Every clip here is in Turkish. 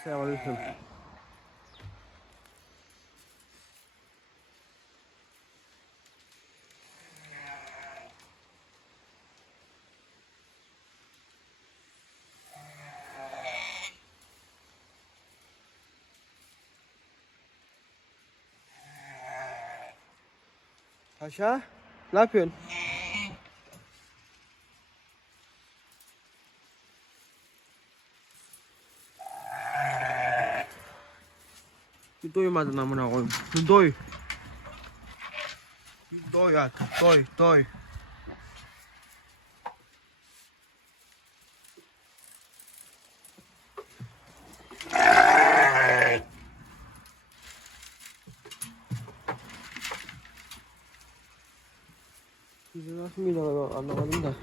السلام عليكم. هشا لا فين Bir doymadın amına koyayım. Bir doy. Bir doy artık. Doy, doy. Bizi nasıl mıydı anlamadım da.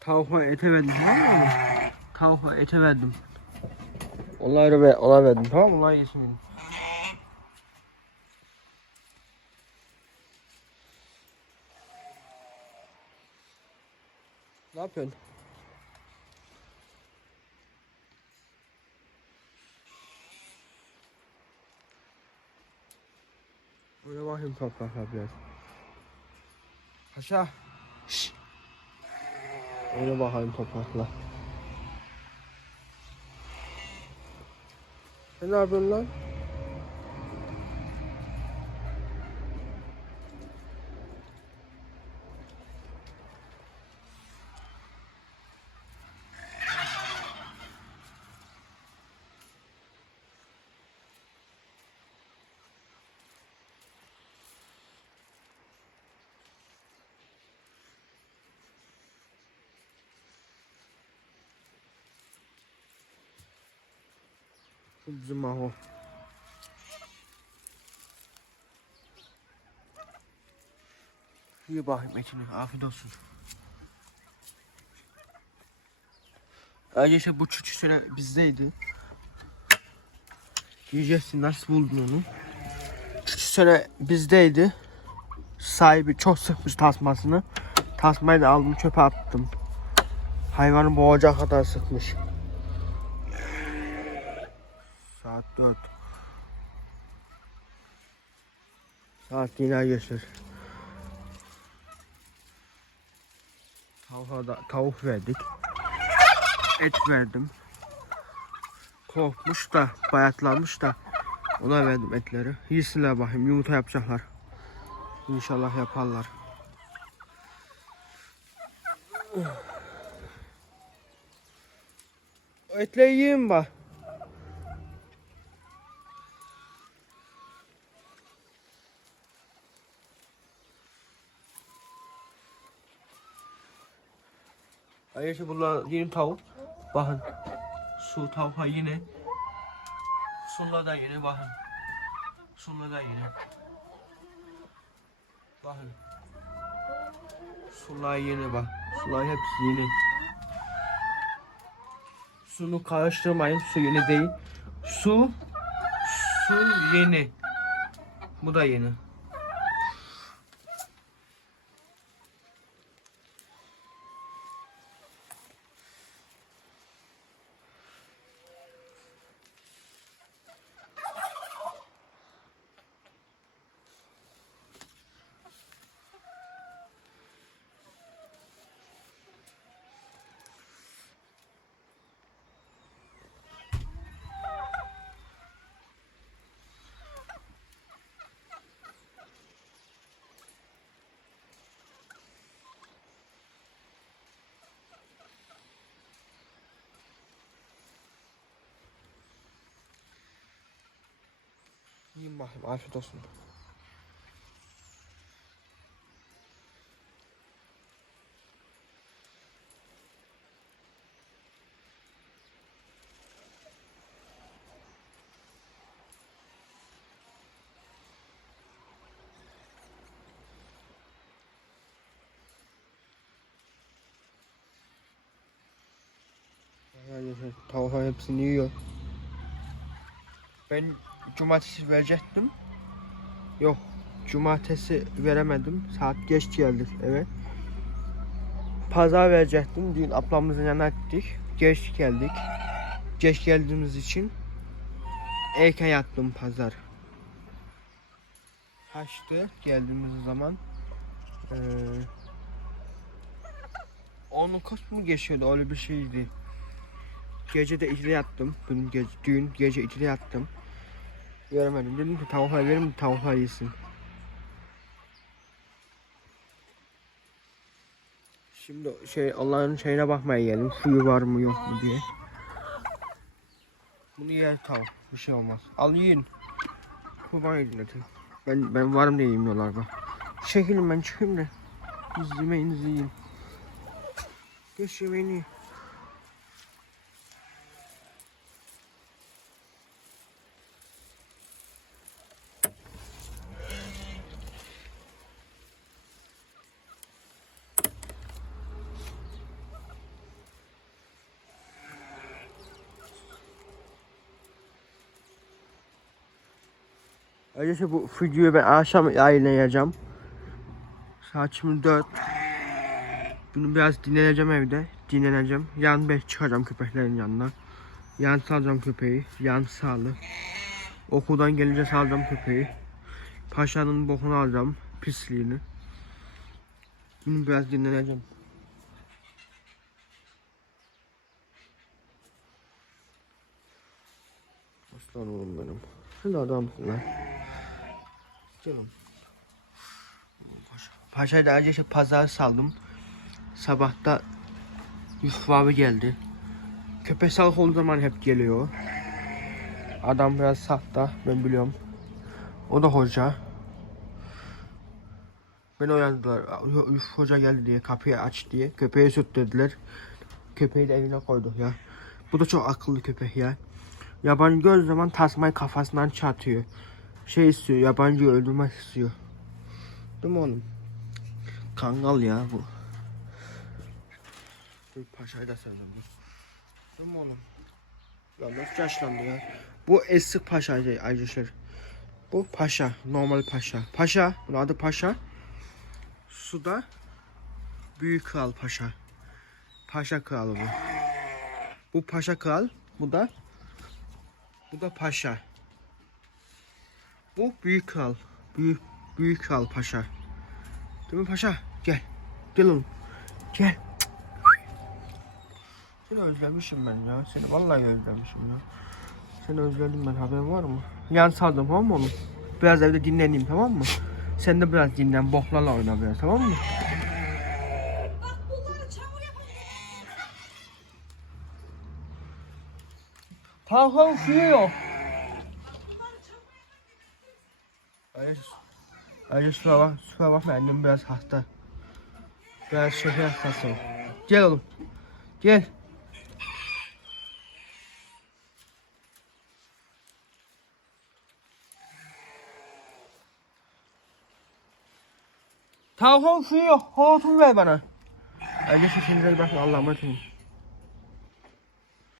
Tavuğa ete verdim tamam mı? Tavuğa ete verdim. Onları ve ona verdim tamam mı? Onlar yesin benim. Ne yapıyorsun? Buraya bakayım topraklar biraz. Paşa. Öyle bakalım toprakla. Ne yapıyorsun lan? Bizim maho. İyi bakayım etini. Afiyet olsun. Arkadaşlar bu çocuk sene bizdeydi. Diyeceksin nasıl buldun onu? Çocuk sene bizdeydi. Sahibi çok sıkmış tasmasını. Tasmayı da aldım çöpe attım. Hayvanı boğacak kadar sıkmış. Saat 4. Saat yine göster. Tavuğa tavuk verdik. Et verdim. Korkmuş da bayatlanmış da ona verdim etleri. Yesinler bakayım yumurta yapacaklar. İnşallah yaparlar. Etleri yiyin bak. Arkadaşlar bunlar yeni tavuk. Bakın. Su tavuğa yine. Sunla da yine bakın. Sunla da yine. Bakın. Sular yeni bak. Sular hepsi yeni. Sunu karıştırmayın. Su yeni değil. Su su yeni. Bu da yeni. niemals einverlassen. Ja, ich brauche jetzt nie. Wenn Cumartesi verecektim. Yok cumartesi veremedim. Saat geç geldik eve. Pazar verecektim. Dün ablamızın yanına gittik. Geç geldik. Geç geldiğimiz için erken yattım pazar. Kaçtı geldiğimiz zaman? Ee, onun kaç mı geçiyordu öyle bir şeydi. Gece de içine yattım. Dün gece, dün gece içine yattım. Göremedim. Dedim ki tavuklar verin tavuklar yesin. Şimdi şey Allah'ın şeyine bakmaya geldim. Suyu var mı yok mu diye. Bunu yer tavuk. Bir şey olmaz. Al yiyin. Bana yedin atın. Ben, ben varım diye yemiyorlar bak. Çekilin ben çıkayım da. Siz yemeğinizi yiyin. Geç yemeğini Arkadaşlar bu videoyu ben akşam yayınlayacağım. Saat şimdi 4. Bunu biraz dinleneceğim evde. Dinleneceğim. Yan beş çıkacağım köpeklerin yanına. Yan salacağım köpeği. Yan sağlı. Okuldan gelince salacağım köpeği. Paşanın bokunu alacağım. Pisliğini. Bunu biraz dinleneceğim. Aslan oğlum benim. Sen de adamsın lan. Canım. Paşa. Paşa'yı da önce işte pazar saldım. Sabahta Yusuf abi geldi. Köpek sağlık olduğu zaman hep geliyor. Adam biraz sahta ben biliyorum. O da hoca. Beni uyandılar. Yusuf hoca geldi diye kapıyı aç diye. Köpeği süt dediler. Köpeği de evine koyduk ya. Bu da çok akıllı köpek ya. Yabancı gördüğü zaman tasmayı kafasından çatıyor. Şey istiyor, yabancıyı öldürmek istiyor. Değil mi oğlum? Kangal ya bu. Dur paşayı da sevdim. Değil mi oğlum? Ya nasıl yaşlandı ya? Bu eski paşa arkadaşlar. Bu paşa, normal paşa. Paşa, bunun adı paşa. Suda büyük kral paşa. Paşa kralı bu. Bu paşa kral, bu da bu da paşa. Bu büyük kral. Büyük büyük kral paşa. Değil mi paşa? Gel. Gel oğlum. Gel. Seni özlemişim ben ya. Seni vallahi özlemişim ya. Seni özledim ben haberin var mı? Yan saldım tamam mı oğlum? Biraz evde dinleneyim tamam mı? Sen de biraz dinlen. Boklarla oyna biraz tamam mı? Tavukların suyu yok. Hayır şuna bak. Şuna bakma annem biraz hasta. Biraz şeker hastası. o. Gel oğlum. Gel. Tavukların suyu yok. Hortumu ver bana. Şimdilik bakın Allah'a emanet olun.